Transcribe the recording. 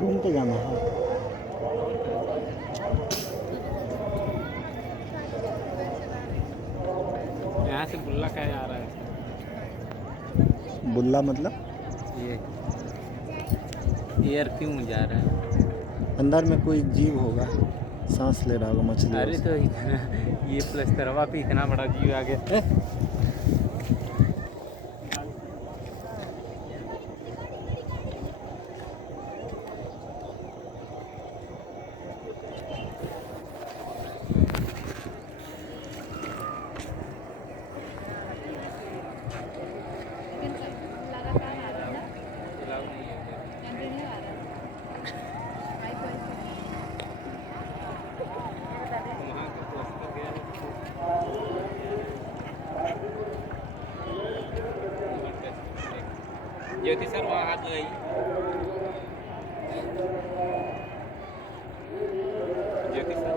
Room पे जाना है। यहाँ से बुल्ला क्या आ रहा है? बुल्ला मतलब? ये एयर क्यों जा रहा है? अंदर में कोई जीव होगा, सांस ले रहा होगा, मछली हो अरे तो सकती। इतना ये प्लस्तरवा पे इतना बड़ा जीव आ गया। लगातार आ रहा है ना, कंटिन्यू आ रहा है। वहाँ का प्लस्तर गया है। ज्योति सर वहाँ हाथ लगाइए। ज्योति सर